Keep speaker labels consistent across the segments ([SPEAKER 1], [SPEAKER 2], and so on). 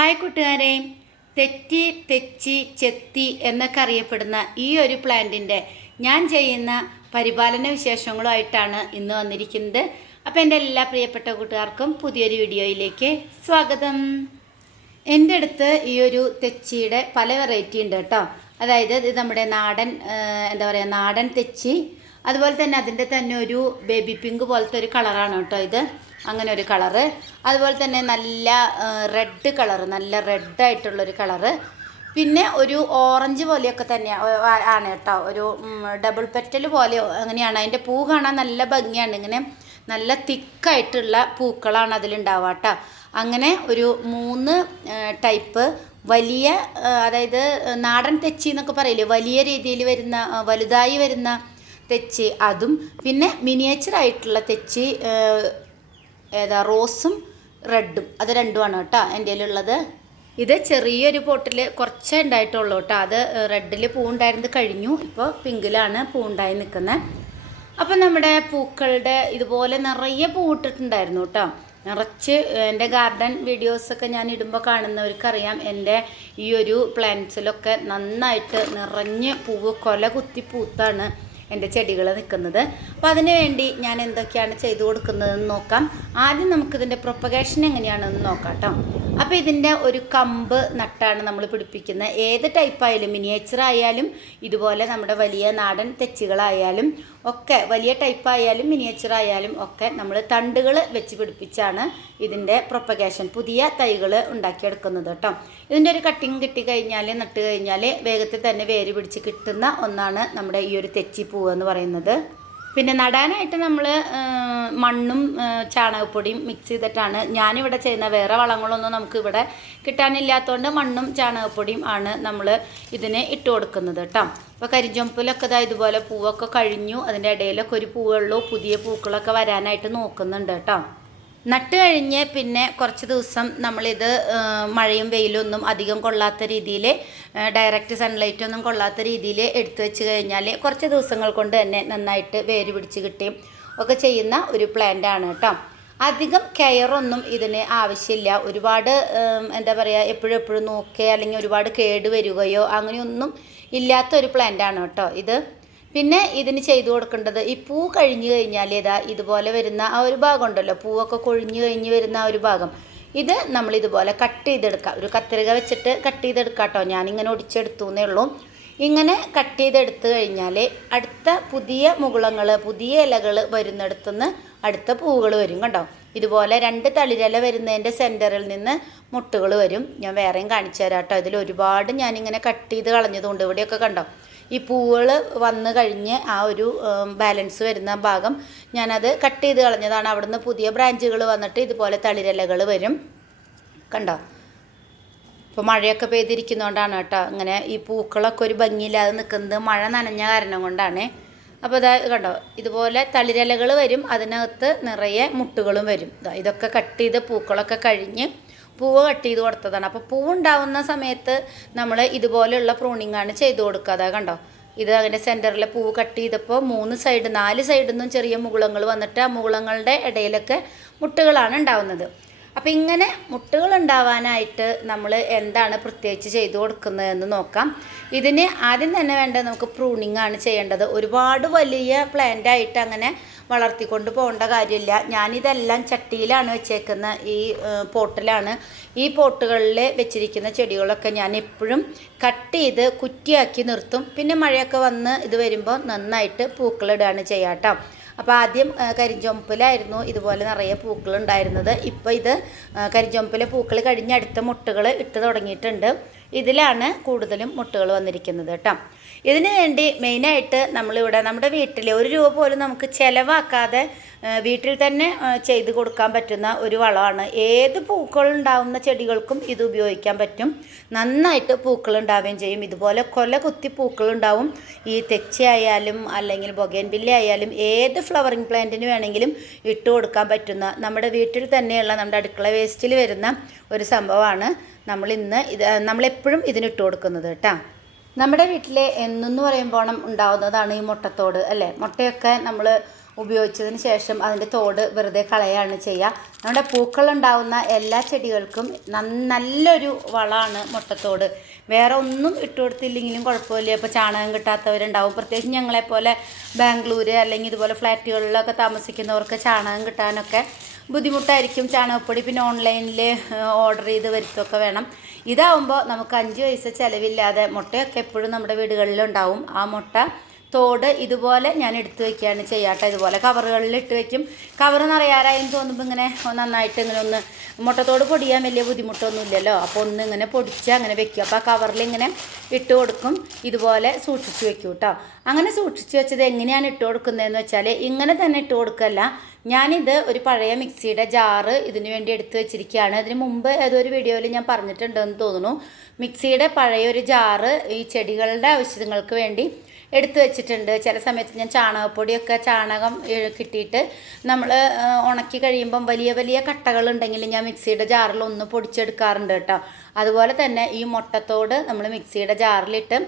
[SPEAKER 1] Hi കൂട്ടുകാരെ. തെറ്റി തെച്ചി ചെത്തി എന്നൊക്കെ അറിയപ്പെടുന്ന ഈ ഒരു പ്ലാന്റിന്റെ ഞാൻ ചെയ്യുന്ന പരിപാലന വിശേഷങ്ങളുമായിട്ടാണ് ഇന്ന് വന്നിരിക്കുന്നത്. അപ്പോൾ എന്റെ എല്ലാ പ്രിയപ്പെട്ട കൂട്ടുകാർക്കും പുതിയൊരു വീഡിയോയിലേക്ക് സ്വാഗതം. എന്റെ അടുത്ത് ഈ ഒരു തെച്ചിയുടെ പല വെറൈറ്റി ഉണ്ട് കേട്ടോ. അതായത് ഇത് നമ്മുടെ നാടൻ എന്താ പറയുക നാടൻ തെച്ചി അതുപോലെ തന്നെ അതിന്റെ തന്നെ ഒരു ബേബി പിങ്ക് പോലത്തെ ഒരു കളറാണ് കേട്ടോ ഇത്. അങ്ങനെ ഒരു കളറ്. അതുപോലെ തന്നെ നല്ല റെഡ് കളറ് നല്ല റെഡ് ആയിട്ടുള്ളൊരു കളറ്. പിന്നെ ഒരു ഓറഞ്ച് പോലെയൊക്കെ തന്നെയാണ് ആണ് കേട്ടോ. ഒരു ഡബിൾ പെറ്റൽ പോലെ അങ്ങനെയാണ്. അതിന്റെ പൂ കാണാൻ നല്ല ഭംഗിയാണ്. ഇങ്ങനെ നല്ല തിക്കായിട്ടുള്ള പൂക്കളാണ് അതിലുണ്ടാവുക കേട്ടോ. അങ്ങനെ ഒരു മൂന്ന് ടൈപ്പ് വലിയ അതായത് നാടൻ തെച്ചി എന്നൊക്കെ പറയില്ലേ? വലിയ രീതിയിൽ വരുന്ന വലുതായി വരുന്ന തെച്ചി അതും പിന്നെ മിനിയേച്ചർ ആയിട്ടുള്ള തെച്ചി ഏതാ റോസും റെഡും. അത് രണ്ടുമാണ് കേട്ടോ എന്റെ ഉള്ളത് ഇത് ചെറിയൊരു പോട്ടിൽ കുറച്ചേ ഉണ്ടായിട്ടുള്ളൂ കേട്ടോ. അത് റെഡിൽ പൂവുണ്ടായിരുന്നത് കഴിഞ്ഞു. ഇപ്പോൾ പിങ്കിലാണ് പൂവുണ്ടായി നിൽക്കുന്നത് അപ്പം നമ്മുടെ പൂക്കളുടെ ഇതുപോലെ നിറയെ പൂവിട്ടിട്ടുണ്ടായിരുന്നു കേട്ടോ. നിറച്ച് എന്റെ ഗാർഡൻ വീഡിയോസൊക്കെ ഞാൻ ഇടുമ്പോൾ കാണുന്നവർക്കറിയാം എന്റെ ഈ ഒരു പ്ലാന്റ്സിലൊക്കെ നന്നായിട്ട് നിറഞ്ഞ് പൂവ് കൊല കുത്തി പൂത്താണ്. എന്റെ ചെടികൾ നിൽക്കുന്നത്. അപ്പോൾ അതിന് വേണ്ടി ഞാൻ എന്തൊക്കെയാണ് ചെയ്തു കൊടുക്കുന്നതെന്ന് നോക്കാം. ആദ്യം നമുക്കിതിന്റെ പ്രൊപ്പഗേഷൻ എങ്ങനെയാണെന്ന് നോക്കാം കേട്ടോ. അപ്പോൾ ഇതിന്റെ ഒരു കമ്പ് നട്ടാണ് നമ്മൾ പിടിപ്പിക്കുന്നത് ഏത് ടൈപ്പ് ആയാലും മിനിയേച്ചർ ആയാലും ഇതുപോലെ നമ്മുടെ വലിയ നാടൻ തെച്ചുകളായാലും ഒക്കെ വലിയ ടൈപ്പ് ആയാലും മിനിയേച്ചർ ആയാലും ഒക്കെ നമ്മൾ തണ്ടുകൾ വെച്ച് പിടിപ്പിച്ചാണ് ഇതിന്റെ പ്രൊപ്പഗേഷൻ പുതിയ തൈകൾ ഉണ്ടാക്കിയെടുക്കുന്നത് കേട്ടോ. ഇതിന്റെ ഒരു കട്ടിങ് കിട്ടി കഴിഞ്ഞാൽ നട്ട് കഴിഞ്ഞാൽ വേഗത്തിൽ തന്നെ വേര് പിടിച്ച് കിട്ടുന്ന ഒന്നാണ് നമ്മുടെ ഈ ഒരു തെച്ചിപ്പൂവ് എന്ന് പറയുന്നത്. പിന്നെ നടാനായിട്ട് നമ്മൾ മണ്ണും ചാണകപ്പൊടിയും മിക്സ് ചെയ്തിട്ടാണ് ഞാനിവിടെ ചെയ്യുന്ന. വേറെ വളങ്ങളൊന്നും നമുക്ക് ഇവിടെ കിട്ടാനില്ലാത്തതുകൊണ്ട് മണ്ണും ചാണകപ്പൊടിയും ആണ് നമ്മൾ ഇതിന് ഇട്ട് കൊടുക്കുന്നത് കേട്ടോ അപ്പോൾ കരിഞ്ചൊമ്പിലൊക്കെ ഇതാ ഇതുപോലെ പൂവൊക്കെ കഴിഞ്ഞു. അതിന്റെ ഇടയിലൊക്കെ ഒരു പൂവുള്ളൂ പുതിയ പൂക്കളൊക്കെ വരാനായിട്ട് നോക്കുന്നുണ്ട് കേട്ടോ നട്ട് കഴിഞ്ഞ് പിന്നെ കുറച്ച് ദിവസം നമ്മളിത് മഴയും വെയിലും ഒന്നും അധികം കൊള്ളാത്ത രീതിയിൽ ഡയറക്റ്റ് സൺലൈറ്റ് ഒന്നും കൊള്ളാത്ത രീതിയിൽ എടുത്തു വെച്ച് കഴിഞ്ഞാൽ കുറച്ച് ദിവസങ്ങൾ കൊണ്ട് തന്നെ നന്നായിട്ട് വേര് പിടിച്ച് കിട്ടുകയും ഒക്കെ ചെയ്യുന്ന ഒരു പ്ലാന്റ് ആണ് കേട്ടോ. അധികം കെയറൊന്നും ഇതിന് ആവശ്യമില്ല. ഒരുപാട് എന്താ പറയുക എപ്പോഴും എപ്പോഴും നോക്കുക അല്ലെങ്കിൽ ഒരുപാട് കേട് വരികയോ അങ്ങനെയൊന്നും ഇല്ലാത്ത ഒരു പ്ലാന്റ് ആണ് കേട്ടോ ഇത്. പിന്നെ ഇതിന് ചെയ്തു കൊടുക്കേണ്ടത് ഈ പൂ കഴിഞ്ഞു കഴിഞ്ഞാൽ ഇതാ ഇതുപോലെ വരുന്ന ആ ഒരു ഭാഗം ഉണ്ടല്ലോ പൂവൊക്കെ കൊഴിഞ്ഞു കഴിഞ്ഞ് വരുന്ന ആ ഒരു ഭാഗം. ഇത് നമ്മൾ ഇതുപോലെ കട്ട് ചെയ്തെടുക്കാം. ഒരു കത്തിരിക വെച്ചിട്ട് കട്ട് ചെയ്തെടുക്കാം കേട്ടോ. ഞാനിങ്ങനെ ഒടിച്ചെടുത്തു എന്നേ ഉള്ളൂ. ഇങ്ങനെ കട്ട് ചെയ്തെടുത്തു കഴിഞ്ഞാൽ അടുത്ത പുതിയ മുകുളങ്ങൾ പുതിയ ഇലകൾ വരുന്നിടത്തുനിന്ന് അടുത്ത പൂവുകൾ വരും കണ്ടോ. ഇതുപോലെ രണ്ട് തളിരില വരുന്നതിന്റെ സെന്ററിൽ നിന്ന് മുട്ടുകൾ വരും. ഞാൻ വേറെയും കാണിച്ചു തരാം കേട്ടോ. ഇതിൽ ഒരുപാട് ഞാനിങ്ങനെ കട്ട് ചെയ്ത് കളഞ്ഞതുകൊണ്ട് ഇവിടെയൊക്കെ കണ്ടോ. ഈ പൂവുകൾ വന്ന് കഴിഞ്ഞ് ആ ഒരു ബാലൻസ് വരുന്ന ഭാഗം ഞാനത് കട്ട് ചെയ്ത് കളഞ്ഞതാണ്. അവിടുന്ന് പുതിയ ബ്രാഞ്ചുകൾ വന്നിട്ട് ഇതുപോലെ തളിരലകൾ വരും. കണ്ടോ? ഇപ്പോൾ മഴയൊക്കെ പെയ്തിരിക്കുന്നതുകൊണ്ടാണ് കേട്ടോ. ഇങ്ങനെ ഈ പൂക്കളൊക്കെ ഒരു ഭംഗിയില്ലാതെ നിൽക്കുന്നത് മഴ നനഞ്ഞ കാരണം കൊണ്ടാണ്. അപ്പോൾ ഇതാ കണ്ടോ? ഇതുപോലെ തളിരലകൾ വരും. അതിനകത്ത് നിറയെ മുട്ടുകളും വരും. ഇതൊക്കെ കട്ട് ചെയ്ത പൂക്കളൊക്കെ കഴിഞ്ഞ് പൂവ് കട്ട് ചെയ്ത് കൊടുത്തതാണ്. അപ്പോൾ പൂവുണ്ടാവുന്ന സമയത്ത് നമ്മൾ ഇതുപോലെയുള്ള പ്രൂണിങ് ആണ് ചെയ്ത് കൊടുക്കുക. അതാ കണ്ടോ? ഇത് അതിന്റെ സെന്ററിലെ പൂവ് കട്ട് ചെയ്തപ്പോൾ മൂന്ന് സൈഡ് നാല് സൈഡിൽ നിന്നും ചെറിയ മുകുളങ്ങൾ വന്നിട്ട് ആ മുകുളങ്ങളുടെ ഇടയിലൊക്കെ മുട്ടുകളാണ് ഉണ്ടാവുന്നത്. അപ്പോൾ ഇങ്ങനെ മുട്ടുകൾ ഉണ്ടാവാനായിട്ട് നമ്മൾ എന്താണ് പ്രത്യേകിച്ച് ചെയ്തു കൊടുക്കുന്നതെന്ന് നോക്കാം. ഇതിന് ആദ്യം തന്നെ വേണ്ടത് നമുക്ക് പ്രൂണിങ് ആണ് ചെയ്യേണ്ടത്. ഒരുപാട് വലിയ പ്ലാന്റ് ആയിട്ട് അങ്ങനെ വളർത്തിക്കൊണ്ട് പോകേണ്ട കാര്യമില്ല. ഞാനിതെല്ലാം ചട്ടിയിലാണ് വെച്ചേക്കുന്ന ഈ പോട്ടിലാണ്. ഈ പോട്ടുകളിൽ വെച്ചിരിക്കുന്ന ചെടികളൊക്കെ ഞാൻ എപ്പോഴും കട്ട് ചെയ്ത് കുറ്റിയാക്കി നിർത്തും. പിന്നെ മഴയൊക്കെ വന്ന് ഇത് വരുമ്പോൾ നന്നായിട്ട് പൂക്കളിടുകയാണ് ചെയ്യാട്ടോ അപ്പോൾ ആദ്യം കരിഞ്ചൊമ്പിലായിരുന്നു ഇതുപോലെ നിറയെ പൂക്കൾ ഉണ്ടായിരുന്നത് ഇപ്പോൾ ഇത് കരിഞ്ചൊമ്പിലെ പൂക്കൾ കഴിഞ്ഞ് അടുത്ത മുട്ടുകൾ ഇട്ട് തുടങ്ങിയിട്ടുണ്ട്. ഇതിലാണ് കൂടുതലും മുട്ടുകൾ വന്നിരിക്കുന്നത് കേട്ടോ ഇതിന് വേണ്ടി മെയിനായിട്ട് നമ്മളിവിടെ നമ്മുടെ വീട്ടിൽ ഒരു രൂപ പോലും നമുക്ക് ചിലവാക്കാതെ വീട്ടിൽ തന്നെ ചെയ്ത് കൊടുക്കാൻ പറ്റുന്ന ഒരു വളമാണ്. ഏത് പൂക്കൾ ഉണ്ടാവുന്ന ചെടികൾക്കും ഇത് ഉപയോഗിക്കാൻ പറ്റും. നന്നായിട്ട് പൂക്കൾ ഉണ്ടാവുകയും ചെയ്യും. ഇതുപോലെ കൊല കുത്തി പൂക്കൾ ഉണ്ടാവും ഈ തെച്ചി ആയാലും അല്ലെങ്കിൽ ബൊഗേൻവില്ല ആയാലും ഏത് ഫ്ലവറിങ് പ്ലാന്റിന് വേണമെങ്കിലും ഇട്ട് കൊടുക്കാൻ പറ്റുന്ന നമ്മുടെ വീട്ടിൽ തന്നെയുള്ള നമ്മുടെ അടുക്കള വേസ്റ്റിൽ വരുന്ന ഒരു സംഭവമാണ് നമ്മൾ ഇന്ന് ഇത് നമ്മളെപ്പോഴും ഇതിനിട്ട് കൊടുക്കുന്നത് കേട്ടോ. നമ്മുടെ വീട്ടിലെ എന്നെന്ന് പറയുമ്പോൾ ഉണ്ടാവുന്നതാണ് ഈ മുട്ടത്തോട് അല്ലേ? മുട്ടയൊക്കെ നമ്മൾ ഉപയോഗിച്ചതിന് ശേഷം അതിന്റെ തോട് വെറുതെ കളയാണ് ചെയ്യുക നമ്മുടെ പൂക്കളുണ്ടാവുന്ന എല്ലാ ചെടികൾക്കും നല്ലൊരു വളമാണ് മുട്ടത്തോട്. വേറെ ഒന്നും ഇട്ട് കൊടുത്തില്ലെങ്കിലും കുഴപ്പമില്ല. ഇപ്പോൾ ചാണകം കിട്ടാത്തവരുണ്ടാവും. പ്രത്യേകിച്ച് ഞങ്ങളെപ്പോലെ ബാംഗ്ലൂർ അല്ലെങ്കിൽ ഇതുപോലെ ഫ്ലാറ്റുകളിലൊക്കെ താമസിക്കുന്നവർക്ക് ചാണകം കിട്ടാനൊക്കെ ബുദ്ധിമുട്ടായിരിക്കും ചാണകപ്പൊടി പിന്നെ ഓൺലൈനിൽ ഓർഡർ ചെയ്ത് വരുത്തൊക്കെ വേണം. ഇതാവുമ്പോൾ നമുക്ക് അഞ്ച് പൈസ ചിലവില്ലാതെ മുട്ടയൊക്കെ എപ്പോഴും നമ്മുടെ വീടുകളിലുണ്ടാവും. ആ മുട്ട തോട് ഇതുപോലെ ഞാൻ എടുത്തു വെക്കുകയാണ് ചെയ്യാട്ടോ. ഇതുപോലെ കവറുകളിൽ ഇട്ട് വെക്കും. കവർ നിറയാറായെന്ന് തോന്നുമ്പോൾ ഇങ്ങനെ നന്നായിട്ട് ഇങ്ങനെ ഒന്ന് മുട്ടത്തോട് പൊടിയാൻ വലിയ ബുദ്ധിമുട്ടൊന്നും ഇല്ലല്ലോ. അപ്പോൾ ഒന്ന് ഇങ്ങനെ പൊടിച്ച് അങ്ങനെ വെക്കും. അപ്പോൾ ആ കവറിൽ ഇങ്ങനെ ഇട്ട് കൊടുക്കും. ഇതുപോലെ സൂക്ഷിച്ച് വെക്കും കേട്ടോ. അങ്ങനെ സൂക്ഷിച്ച് വെച്ചത് എങ്ങനെയാണ് ഇട്ട് കൊടുക്കുന്നതെന്ന് വെച്ചാൽ ഇങ്ങനെ തന്നെ ഇട്ട് കൊടുക്കല്ല. ഞാനിത് ഒരു പഴയ മിക്സിയുടെ ജാറ് ഇതിന് വേണ്ടി എടുത്തു വെച്ചിരിക്കുകയാണ്. അതിന് മുമ്പ് ഏതൊരു വീഡിയോയിൽ ഞാൻ പറഞ്ഞിട്ടുണ്ടെന്ന് തോന്നുന്നു. മിക്സിയുടെ പഴയ ഒരു ജാറ് ഈ ചെടികളുടെ ആവശ്യങ്ങൾക്ക് വേണ്ടി എടുത്തു വെച്ചിട്ടുണ്ട്. ചില സമയത്ത് ഞാൻ ചാണകപ്പൊടിയൊക്കെ ചാണകം കിട്ടിയിട്ട് നമ്മൾ ഉണക്കി കഴിയുമ്പം വലിയ വലിയ കട്ടകളുണ്ടെങ്കിൽ ഞാൻ മിക്സിയുടെ ജാറിൽ ഒന്ന് പൊടിച്ചെടുക്കാറുണ്ട് കേട്ടോ. അതുപോലെ തന്നെ ഈ മുട്ടത്തോട് നമ്മൾ മിക്സിയുടെ ജാറിലിട്ട്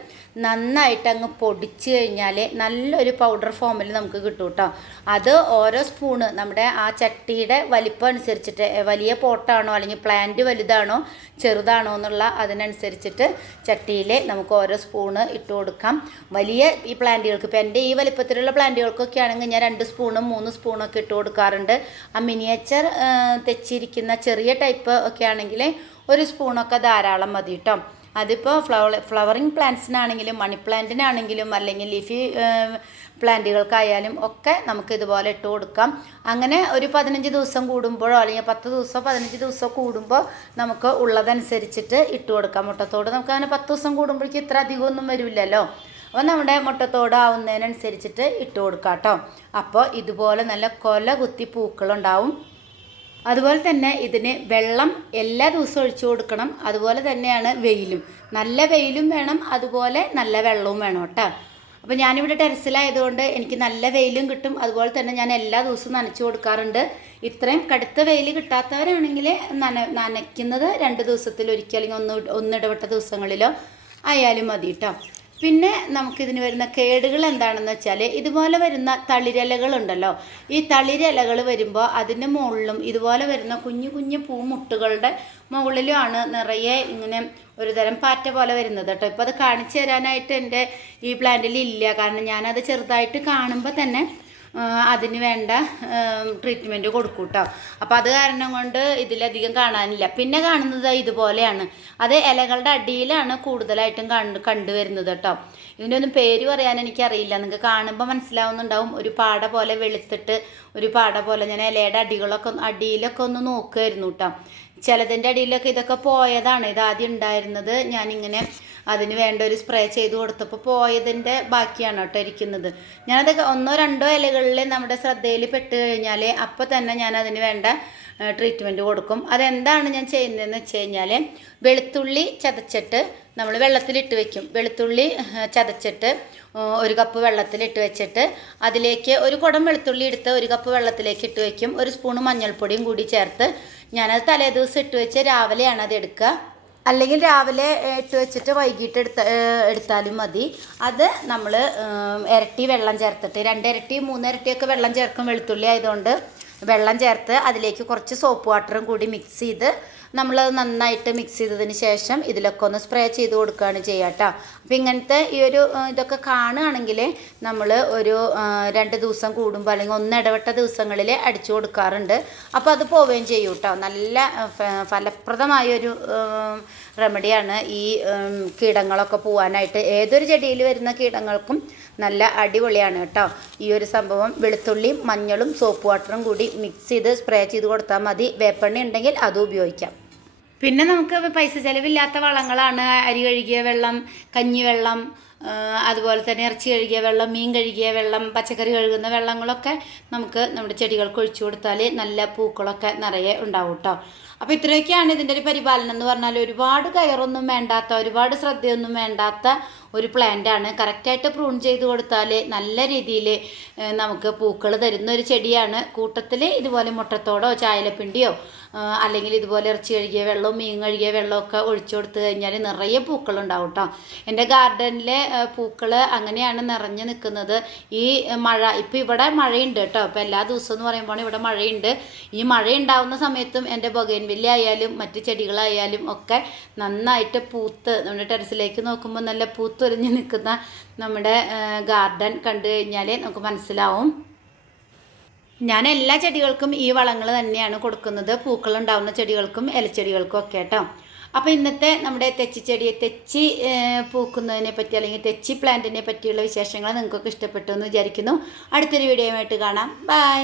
[SPEAKER 1] നന്നായിട്ട് അങ്ങ് പൊടിച്ച് കഴിഞ്ഞാൽ നല്ലൊരു പൗഡർ ഫോമിൽ നമുക്ക് കിട്ടും കേട്ടോ. അത് ഓരോ സ്പൂണ് നമ്മുടെ ആ ചട്ടിയുടെ വലിപ്പം അനുസരിച്ചിട്ട് വലിയ പോട്ടാണോ അല്ലെങ്കിൽ പ്ലാന്റ് വലുതാണോ ചെറുതാണോ എന്നുള്ള അതിനനുസരിച്ചിട്ട് ചട്ടിയിൽ നമുക്ക് ഓരോ സ്പൂണ് ഇട്ട് കൊടുക്കാം. വലിയ ഈ പ്ലാന്റുകൾക്ക്. ഇപ്പോൾ എന്റെ ഈ വലിപ്പത്തിലുള്ള പ്ലാന്റുകൾക്കൊക്കെ ആണെങ്കിൽ ഞാൻ രണ്ട് സ്പൂണും മൂന്ന് സ്പൂണും ഒക്കെ ഇട്ട് കൊടുക്കാറുണ്ട്. ആ മിനിയേച്ചർ തെച്ചിരിക്കുന്ന ചെറിയ ടൈപ്പ് ഒക്കെ ആണെങ്കിൽ ഒരു സ്പൂണൊക്കെ ധാരാളം മതി കേട്ടോ അതിപ്പോൾ ഫ്ലവർ ഫ്ലവറിങ് പ്ലാന്റ്സിനാണെങ്കിലും മണി പ്ലാന്റിനാണെങ്കിലും അല്ലെങ്കിൽ ലീഫി പ്ലാന്റുകൾക്കായാലും ഒക്കെ നമുക്ക് ഇതുപോലെ ഇട്ട് കൊടുക്കാം. അങ്ങനെ ഒരു പതിനഞ്ച് ദിവസം കൂടുമ്പോഴോ അല്ലെങ്കിൽ പത്ത് ദിവസമോ പതിനഞ്ച് ദിവസമോ കൂടുമ്പോൾ നമുക്ക് ഉള്ളതനുസരിച്ചിട്ട് ഇട്ട് കൊടുക്കാം മുട്ടത്തോട് നമുക്ക് അങ്ങനെ പത്ത് ദിവസം കൂടുമ്പോഴേക്കും ഇത്ര അധികമൊന്നും വരില്ലല്ലോ. അപ്പോൾ നമ്മുടെ മുട്ടത്തോട് ആവുന്നതിനനുസരിച്ചിട്ട് ഇട്ട് കൊടുക്കാം കേട്ടോ അപ്പോൾ ഇതുപോലെ നല്ല കൊല കുത്തി പൂക്കളുണ്ടാവും. അതുപോലെ തന്നെ ഇതിന് വെള്ളം എല്ലാ ദിവസവും ഒഴിച്ചു കൊടുക്കണം. അതുപോലെ തന്നെയാണ് വെയിലും. നല്ല വെയിലും വേണം അതുപോലെ നല്ല വെള്ളവും വേണം കേട്ടോ. അപ്പോൾ ഞാനിവിടെ ടെറസിലായതുകൊണ്ട് എനിക്ക് നല്ല വെയിലും കിട്ടും. അതുപോലെ തന്നെ ഞാൻ എല്ലാ ദിവസവും നനച്ചു കൊടുക്കാറുണ്ട്. ഇത്രയും കടുത്ത വെയിൽ കിട്ടാത്തവരാണെങ്കിൽ നന നനയ്ക്കുന്നത് രണ്ട് ദിവസത്തിലൊരിക്കൽ അല്ലെങ്കിൽ ഒന്ന് ഒന്നിടവിട്ട ദിവസങ്ങളിലോ ആയാലും മതി കേട്ടോ. പിന്നെ നമുക്കിതിന് വരുന്ന കേടുകൾ എന്താണെന്ന് വെച്ചാൽ ഇതുപോലെ വരുന്ന തളിരിലകളുണ്ടല്ലോ. ഈ തളിരലകൾ വരുമ്പോൾ അതിന്റെ മുകളിലും ഇതുപോലെ വരുന്ന കുഞ്ഞു കുഞ്ഞു പൂമുട്ടുകളുടെ മുകളിലുമാണ് നിറയെ ഇങ്ങനെ ഒരു തരം പാറ്റ പോലെ വരുന്നത് കേട്ടോ. ഇപ്പോൾ അത് കാണിച്ചു തരാനായിട്ട് എന്റെ ഈ പ്ലാന്റിൽ ഇല്ല. കാരണം ഞാനത് ചെറുതായിട്ട് കാണുമ്പോൾ തന്നെ അതിന് വേണ്ട ട്രീറ്റ്മെന്റ് കൊടുക്കും കേട്ടോ അപ്പോൾ അത് കാരണം കൊണ്ട് ഇതിലധികം കാണാനില്ല. പിന്നെ കാണുന്നത് ഇതുപോലെയാണ്. അത് ഇലകളുടെ അടിയിലാണ് കൂടുതലായിട്ടും കണ്ട് കണ്ടുവരുന്നത് കേട്ടോ. ഇതിന്റെ ഒന്നും പേര് പറയാൻ എനിക്കറിയില്ല. നിങ്ങൾക്ക് കാണുമ്പോൾ മനസ്സിലാവുന്നുണ്ടാവും. ഒരു പാട പോലെ വെളുത്തിട്ട് ഒരു പാട പോലെ ഞാൻ ഇലയുടെ അടികളൊക്കെ അടിയിലൊക്കെ ഒന്ന് നോക്കുമായിരുന്നു കേട്ടോ. ചിലതിന്റെ അടിയിലൊക്കെ ഇതൊക്കെ പോയതാണ്. ഇത് ആദ്യം ഉണ്ടായിരുന്നത് ഞാനിങ്ങനെ അതിന് വേണ്ട ഒരു സ്പ്രേ ചെയ്ത് കൊടുത്തപ്പോൾ പോയതിന്റെ ബാക്കിയാണ് കേട്ടോ ഇരിക്കുന്നത്. ഞാനത് ഒന്നോ രണ്ടോ ഇലകളിൽ നമ്മുടെ ശ്രദ്ധയിൽ പെട്ട് കഴിഞ്ഞാൽ അപ്പോൾ തന്നെ ഞാൻ അതിന് വേണ്ട ട്രീറ്റ്മെന്റ് കൊടുക്കും. അതെന്താണ് ഞാൻ ചെയ്യുന്നതെന്ന് വെച്ച് കഴിഞ്ഞാൽ വെളുത്തുള്ളി ചതച്ചിട്ട് നമ്മൾ വെള്ളത്തിലിട്ട് വെക്കും. വെളുത്തുള്ളി ചതച്ചിട്ട് ഒരു കപ്പ് വെള്ളത്തിലിട്ട് വെച്ചിട്ട് അതിലേക്ക് ഒരു കുടം വെളുത്തുള്ളി എടുത്ത് ഒരു കപ്പ് വെള്ളത്തിലേക്ക് ഇട്ട് വെക്കും. ഒരു സ്പൂൺ മഞ്ഞൾപ്പൊടിയും കൂടി ചേർത്ത് ഞാനത് തലേ ദിവസം ഇട്ട് വെച്ച് രാവിലെയാണ് അത് എടുക്കുക. അല്ലെങ്കിൽ രാവിലെ ഇട്ട് വെച്ചിട്ട് വൈകിട്ട് എടുത്ത എടുത്താലും മതി. അത് നമ്മൾ ഇരട്ടി വെള്ളം ചേർത്തിട്ട് രണ്ട് ഇരട്ടി മൂന്ന് ഇരട്ടിയൊക്കെ വെള്ളം ചേർക്കും വെളുത്തുള്ളി ആയതുകൊണ്ട് വെള്ളം ചേർത്ത് അതിലേക്ക് കുറച്ച് സോപ്പ് വാട്ടറും കൂടി മിക്സ് ചെയ്ത് നമ്മൾ നന്നായിട്ട് മിക്സ് ചെയ്തതിന് ശേഷം ഇതിലൊക്കെ ഒന്ന് സ്പ്രേ ചെയ്ത് കൊടുക്കുകയാണ് ചെയ്യുക കേട്ടോ അപ്പോൾ ഇങ്ങനത്തെ ഈ ഒരു ഇതൊക്കെ കാണുകയാണെങ്കിൽ നമ്മൾ ഒരു രണ്ട് ദിവസം കൂടുമ്പോൾ അല്ലെങ്കിൽ ഒന്ന് ഇടവിട്ട ദിവസങ്ങളിൽ അടിച്ചു കൊടുക്കാറുണ്ട്. അപ്പോൾ അത് പോവുകയും ചെയ്യും കേട്ടോ നല്ല ഫലപ്രദമായൊരു റെമഡിയാണ് ഈ കീടങ്ങളൊക്കെ പോവാനായിട്ട്. ഏതൊരു ചെടിയിൽ വരുന്ന കീടങ്ങൾക്കും നല്ല അടിപൊളിയാണ് കേട്ടോ ഈ ഒരു സംഭവം വെളുത്തുള്ളിയും മഞ്ഞളും സോപ്പ് വാട്ടറും കൂടി മിക്സ് ചെയ്ത് സ്പ്രേ ചെയ്ത് കൊടുത്താൽ മതി. വേപ്പെണ്ണ ഉണ്ടെങ്കിൽ അതും ഉപയോഗിക്കാം. പിന്നെ നമുക്ക് പൈസ ചിലവില്ലാത്ത വളങ്ങളാണ്. അരി കഴുകിയ വെള്ളം കഞ്ഞിവെള്ളം വെള്ളം അതുപോലെ തന്നെ ഇറച്ചി കഴുകിയ വെള്ളം മീൻ കഴുകിയ വെള്ളം പച്ചക്കറി കഴുകുന്ന വെള്ളങ്ങളൊക്കെ നമുക്ക് നമ്മുടെ ചെടികൾക്ക് ഒഴിച്ചു കൊടുത്താൽ നല്ല പൂക്കളൊക്കെ നിറയെ ഉണ്ടാവും കേട്ടോ അപ്പോൾ ഇത്രയൊക്കെയാണ് ഇതിന്റെ ഒരു പരിപാലനം എന്ന് പറഞ്ഞാൽ ഒരുപാട് കയറൊന്നും വേണ്ടാത്ത ഒരുപാട് ശ്രദ്ധയൊന്നും വേണ്ടാത്ത ഒരു പ്ലാന്റാണ് കറക്റ്റായിട്ട് പ്രൂൺ ചെയ്ത് കൊടുത്താൽ നല്ല രീതിയിൽ നമുക്ക് പൂക്കൾ തരുന്ന ഒരു ചെടിയാണ്. കൂട്ടത്തിൽ ഇതുപോലെ മുട്ടത്തോടോ ചായലപ്പിണ്ടിയോ അല്ലെങ്കിൽ ഇതുപോലെ ഇറച്ചി കഴുകിയ വെള്ളവും മീൻ കഴുകിയ വെള്ളമൊക്കെ ഒഴിച്ചു കൊടുത്തു കഴിഞ്ഞാൽ നിറയെ പൂക്കളുണ്ടാവും കേട്ടോ എന്റെ ഗാർഡനിലെ പൂക്കൾ അങ്ങനെയാണ് നിറഞ്ഞു നിൽക്കുന്നത്. ഈ മഴ ഇപ്പം ഇവിടെ മഴയുണ്ട് കേട്ടോ ഇപ്പം എല്ലാ ദിവസവും എന്ന് പറയുമ്പോൾ ഇവിടെ മഴയുണ്ട്. ഈ മഴ ഉണ്ടാവുന്ന സമയത്തും എന്റെ ബൊഗൈൻവില്ല ആയാലും മറ്റ് ചെടികളായാലും ഒക്കെ നന്നായിട്ട് പൂത്ത് നമ്മുടെ ടെറസിലേക്ക് നോക്കുമ്പോൾ നല്ല പൂത്തൊരിഞ്ഞ് നിൽക്കുന്ന നമ്മുടെ ഗാർഡൻ കണ്ടു കഴിഞ്ഞാൽ നമുക്ക് മനസ്സിലാവും. ഞാൻ എല്ലാ ചെടികൾക്കും ഈ വളങ്ങൾ തന്നെയാണ് കൊടുക്കുന്നത്. പൂക്കൾ ഉണ്ടാവുന്ന ചെടികൾക്കും ഇലച്ചെടികൾക്കും ഒക്കെ കേട്ടോ. അപ്പോൾ ഇന്നത്തെ നമ്മുടെ തെച്ചി ചെടിയെ തെച്ചി പൂക്കുന്നതിനെ പറ്റി അല്ലെങ്കിൽ തെച്ചി പ്ലാന്റിനെ പറ്റിയുള്ള വിശേഷങ്ങൾ നിങ്ങൾക്കൊക്കെ ഇഷ്ടപ്പെട്ടു എന്ന് വിചാരിക്കുന്നു. അടുത്തൊരു വീഡിയോയുമായിട്ട് കാണാം. ബൈ